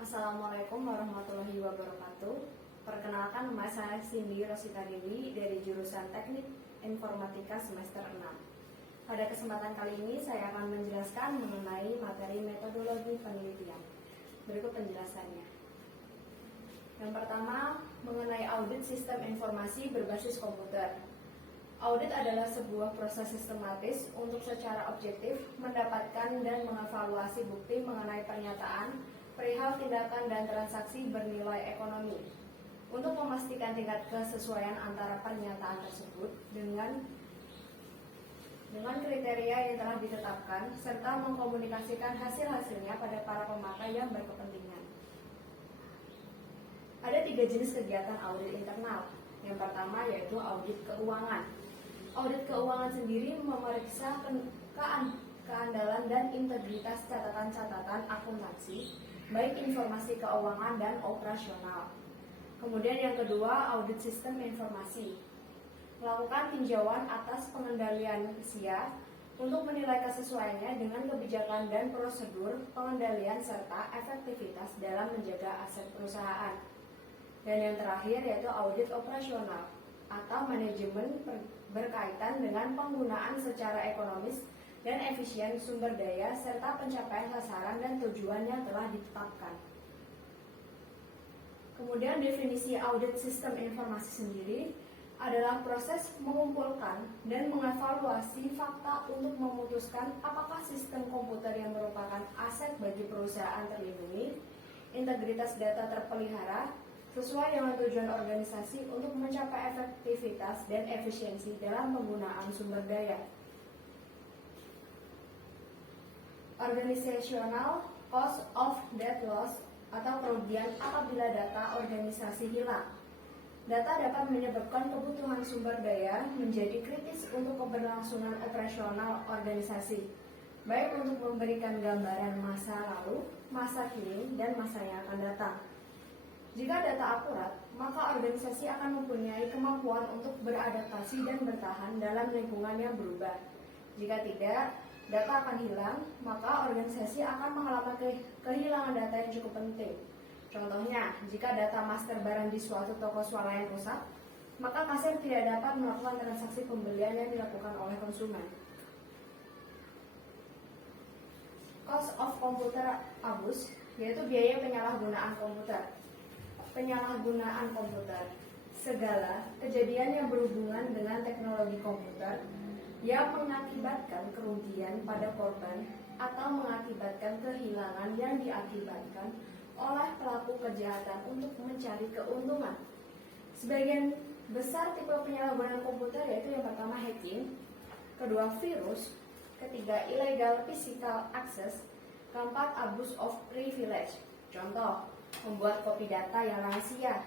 Assalamualaikum warahmatullahi wabarakatuh. Perkenalkan, nama saya Cindy Rosita Dewi dari jurusan Teknik Informatika semester 6. Pada kesempatan kali ini saya akan menjelaskan mengenai materi metodologi penelitian. Berikut penjelasannya. Yang pertama, mengenai audit sistem informasi berbasis komputer. Audit adalah sebuah proses sistematis untuk secara objektif mendapatkan dan mengevaluasi bukti mengenai pernyataan perihal tindakan dan transaksi bernilai ekonomi untuk memastikan tingkat kesesuaian antara pernyataan tersebut dengan kriteria yang telah ditetapkan serta mengkomunikasikan hasil-hasilnya pada para pemakai yang berkepentingan. Ada 3 jenis kegiatan audit internal. Yang pertama yaitu audit keuangan. Audit keuangan sendiri memeriksa keandalan dan integritas catatan-catatan akuntansi, baik informasi keuangan dan operasional. Kemudian yang kedua, audit sistem informasi. Melakukan tinjauan atas pengendalian SIA untuk menilai kesesuaiannya dengan kebijakan dan prosedur pengendalian serta efektivitas dalam menjaga aset perusahaan. Dan yang terakhir yaitu audit operasional atau manajemen berkaitan dengan penggunaan secara ekonomis dan efisien sumber daya serta pencapaian sasaran dan tujuan yang telah ditetapkan. Kemudian definisi audit sistem informasi sendiri adalah proses mengumpulkan dan mengevaluasi fakta untuk memutuskan apakah sistem komputer yang merupakan aset bagi perusahaan terlindungi, integritas data terpelihara, sesuai dengan tujuan organisasi untuk mencapai efektivitas dan efisiensi dalam penggunaan sumber daya. Organizational cost of data loss atau kerugian apabila data organisasi hilang. Data dapat menyebabkan kebutuhan sumber daya menjadi kritis untuk keberlangsungan operasional organisasi, baik untuk memberikan gambaran masa lalu, masa kini, dan masa yang akan datang. Jika data akurat, maka organisasi akan mempunyai kemampuan untuk beradaptasi dan bertahan dalam lingkungan yang berubah. Jika tidak, data akan hilang, maka organisasi akan mengalami kehilangan data yang cukup penting. Contohnya, jika data master barang di suatu toko swalayan rusak, maka kasir tidak dapat melakukan transaksi pembelian yang dilakukan oleh konsumen. Cost of computer abuse, yaitu biaya penyalahgunaan komputer. Penyalahgunaan komputer, segala kejadian yang berhubungan dengan teknologi komputer yang mengakibatkan kerugian pada korban atau mengakibatkan kehilangan yang diakibatkan oleh pelaku kejahatan untuk mencari keuntungan. Sebagian besar tipe penyalahgunaan komputer yaitu yang pertama hacking, kedua virus, ketiga illegal physical access, keempat abuse of privilege. Contoh, membuat kopi data yang rahasia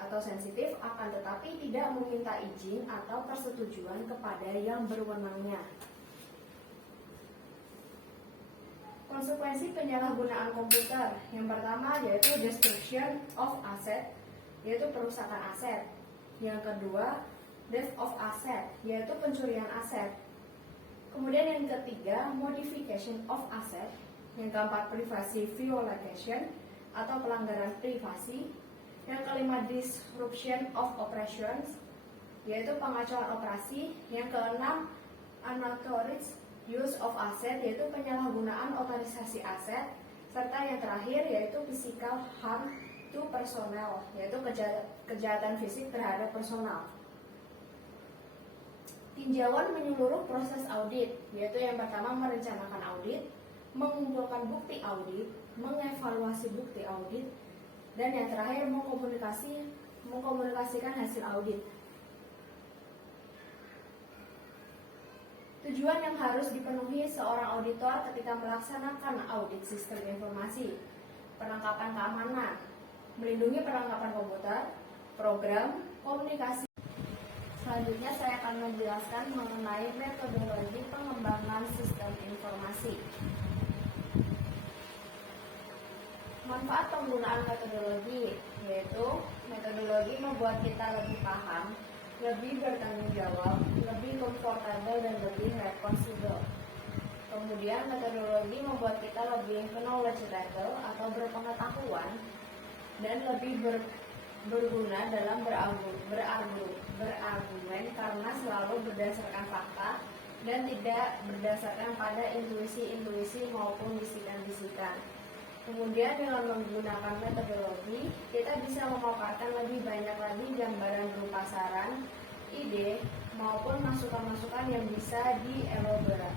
atau sensitif akan tetapi tidak meminta izin atau persetujuan kepada yang berwenangnya. Konsekuensi penyalahgunaan komputer yang pertama yaitu destruction of asset, yaitu perusakan aset. Yang kedua, theft of asset, yaitu pencurian aset. Kemudian yang ketiga, modification of asset. Yang keempat, privacy violation atau pelanggaran privasi. Yang kelima, disruption of operations, yaitu pengacauan operasi. Yang keenam, unauthorized use of asset, yaitu penyalahgunaan otorisasi aset. Serta yang terakhir yaitu physical harm to personnel, yaitu kejahatan fisik terhadap personal. Tinjauan menyeluruh proses audit, yaitu yang pertama merencanakan audit, mengumpulkan bukti audit, mengevaluasi bukti audit, dan yang terakhir mengkomunikasikan hasil audit. Tujuan yang harus dipenuhi seorang auditor ketika melaksanakan audit sistem informasi: perlengkapan keamanan, melindungi perlengkapan komputer, program, komunikasi. Selanjutnya saya akan menjelaskan mengenai metodologi pengembangan sistem informasi. Manfaat penggunaan metodologi, yaitu metodologi membuat kita lebih paham, lebih bertanggung jawab, lebih komfortabel, dan lebih responsibel. Kemudian metodologi membuat kita lebih knowledgeable atau berpengetahuan dan lebih berguna dalam berargumen karena selalu berdasarkan fakta dan tidak berdasarkan pada intuisi maupun bisikan-bisikan. Kemudian dengan menggunakan metodologi, kita bisa memaparkan lebih banyak lagi gambaran berupa saran, ide, maupun masukan-masukan yang bisa dielaborat.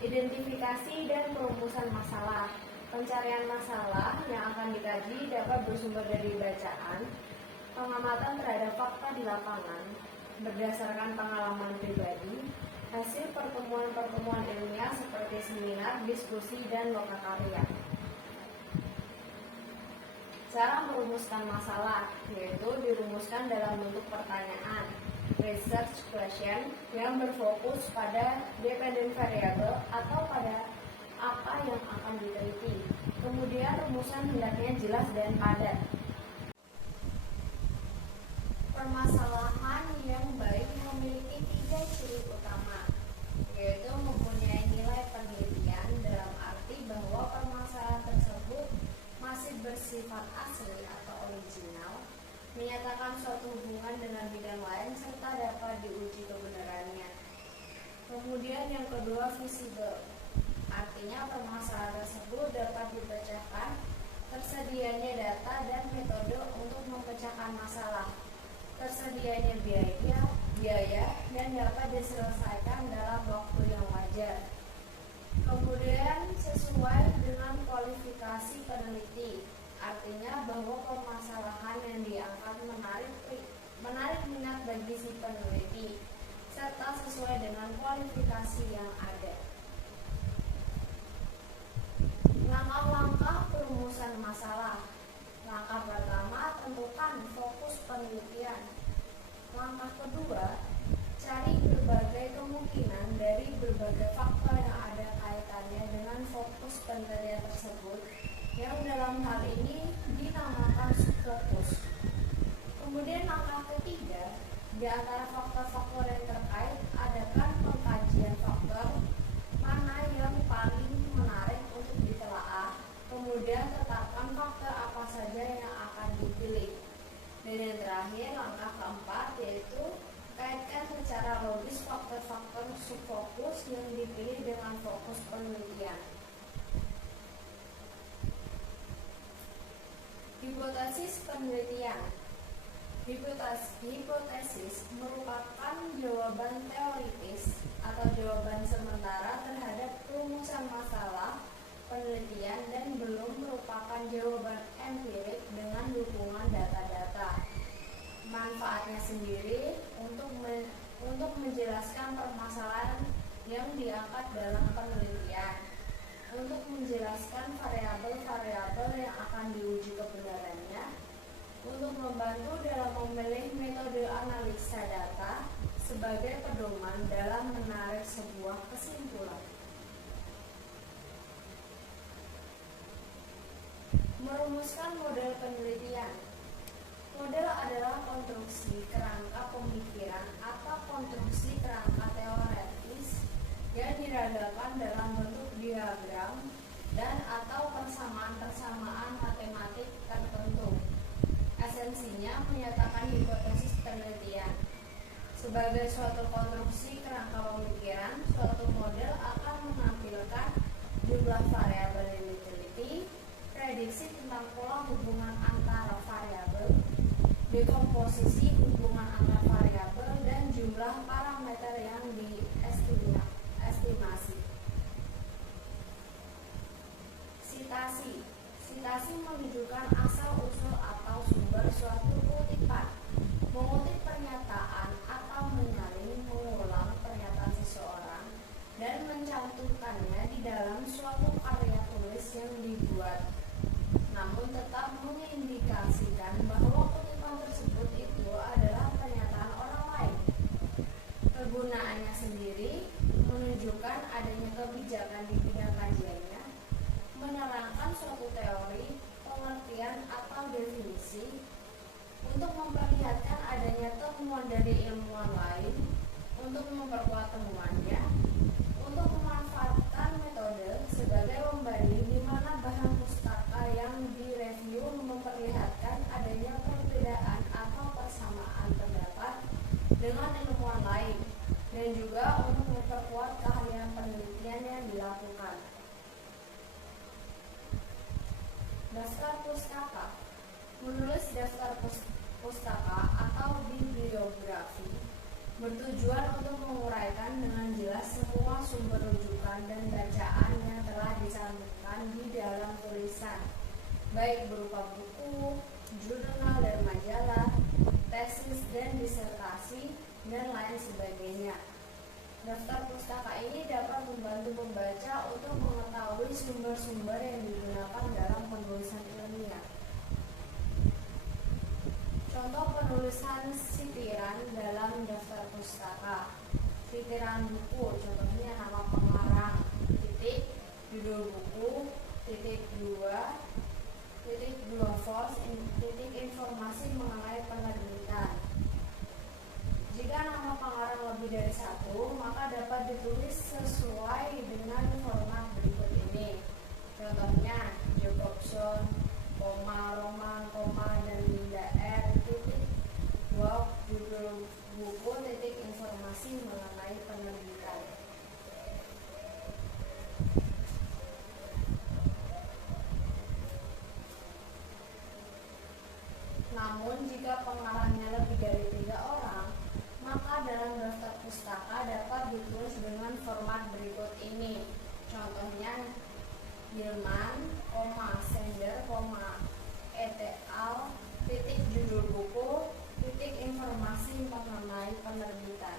Identifikasi dan perumusan masalah. Pencarian masalah yang akan dikaji dapat bersumber dari bacaan, pengamatan terhadap fakta di lapangan, berdasarkan pengalaman pribadi, hasil pertemuan-pertemuan ilmiah seperti seminar, diskusi, dan lokakarya. Cara merumuskan masalah, yaitu dirumuskan dalam bentuk pertanyaan, research question, yang berfokus pada dependent variable atau pada apa yang akan diteliti. Kemudian rumusan hendaknya jelas dan padat. Permasalahan yang baik memiliki 3 ciri utama, yaitu mempunyai nilai penelitian dalam arti bahwa permasalahan tersebut masih bersifat asli atau original, menyatakan suatu hubungan dengan bidang lain, serta dapat diuji kebenarannya. Kemudian yang kedua, visible, artinya permasalahan tersebut dapat dipecahkan, tersedianya data dan metode untuk memecahkan masalah, tersedianya biaya dan dapat diselesaikan dalam waktu yang wajar. Kemudian sesuai dengan kualifikasi peneliti, artinya bahwa permasalahan yang diangkat menarik minat bagi si peneliti, serta sesuai dengan kualifikasi yang ada. Langkah-langkah perumusan masalah. Langkah pertama, tentukan fokus penelitian. Langkah kedua, cari berbagai kemungkinan dari berbagai faktor yang ada kaitannya dengan fokus penelitian tersebut, yang dalam hal ini dinamakan subfokus. Kemudian langkah ketiga, di antara faktor-faktor yang terkait, adakan pengkajian faktor mana yang paling menarik untuk ditelaah. Kemudian tetapkan faktor apa saja yang akan dipilih. Dan yang terakhir, langkah keempat, yaitu kaitkan secara logis faktor-faktor subfokus yang dipilih dengan fokus penelitian. Hipotesis penelitian. Hipotesis merupakan jawaban teoritis atau jawaban sementara terhadap perumusan masalah penelitian dan belum merupakan jawaban empirik dengan dukungan data-data. Manfaatnya sendiri untuk menjelaskan permasalahan yang diangkat dalam penelitian, untuk menjelaskan variabel-variabel yang akan diuji kebenarannya, untuk membantu dalam memilih metode analisa data sebagai pedoman dalam menarik sebuah kesimpulan. Merumuskan model penelitian. Model adalah konstruksi kerangka pemikiran atau konstruksi kerangka teoretis yang diragakan dalam bentuk diagram dan atau persamaan-persamaan matematik tertentu. Esensinya menyatakan hipotesis penelitian. Sebagai suatu konstruksi kerangka pemikiran, suatu model akan menampilkan jumlah variabel yang diteliti, prediksi tentang pola hubungan antara variabel, dekomposisi hubungan antar variabel, dan jumlah parameter yang diestimasi. Sitasi menunjukkan asal-usul atau sumber suatu kutipan, mengutip pernyataan atau mengulang pernyataan seseorang dan mencantumkannya di dalam suatu karya tulis yang dibuat, namun tetap mengindikasikan bahwa kutipan tersebut itu adalah pernyataan orang lain. Kegunaannya sendiri menunjukkan adanya kebijakan di bidang kajiannya, menerangkan suatu teori, pengertian atau definisi, untuk memperlihatkan adanya temuan dari ilmuwan lain, untuk memperkuat temuannya, untuk memanfaatkan metode sebagai pembanding di mana bahan pustaka yang direview memperlihatkan adanya perbedaan atau persamaan pendapat dengan ilmuwan lain, dan juga untuk memperkuat keahlian penelitian yang dilakukan. Daftar pustaka. Menulis daftar pustaka atau bibliografi bertujuan untuk menguraikan dengan jelas semua sumber rujukan dan bacaan yang telah dicantumkan di dalam tulisan, baik berupa buku, jurnal dan majalah, tesis dan disertasi, dan lain sebagainya. Daftar pustaka ini dapat membantu pembaca untuk mengetahui sumber-sumber yang digunakan dalam penulisan ilmiah. Contoh penulisan sitiran dalam daftar pustaka. Sitiran buku, contohnya nama pengarang, titik, judul buku, titik 2, titik 2 source, titik informasi mengenai penerbitan. Jika nama pengarang lebih dari satu, maka dapat ditulis sesuai dengan format berikut ini. Contohnya, Jacobson, Roman, dan Linda R. titik blog judul buku titik informasi mengenai penerbitan. Namun jika pengarangnya lebih dari 3 orang, maka dalam daftar pustaka dapat ditulis dengan format berikut ini. Contohnya, Gilman, Sender, et al. Titik judul buku, titik informasi mengenai penerbitan.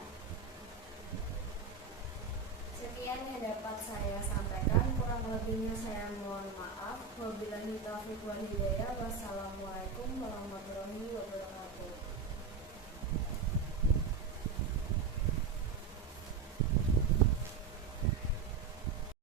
Sekian yang dapat saya sampaikan, kurang lebihnya saya mohon maaf. Wabillahi taufiq wal hidayah. Wassalamualaikum.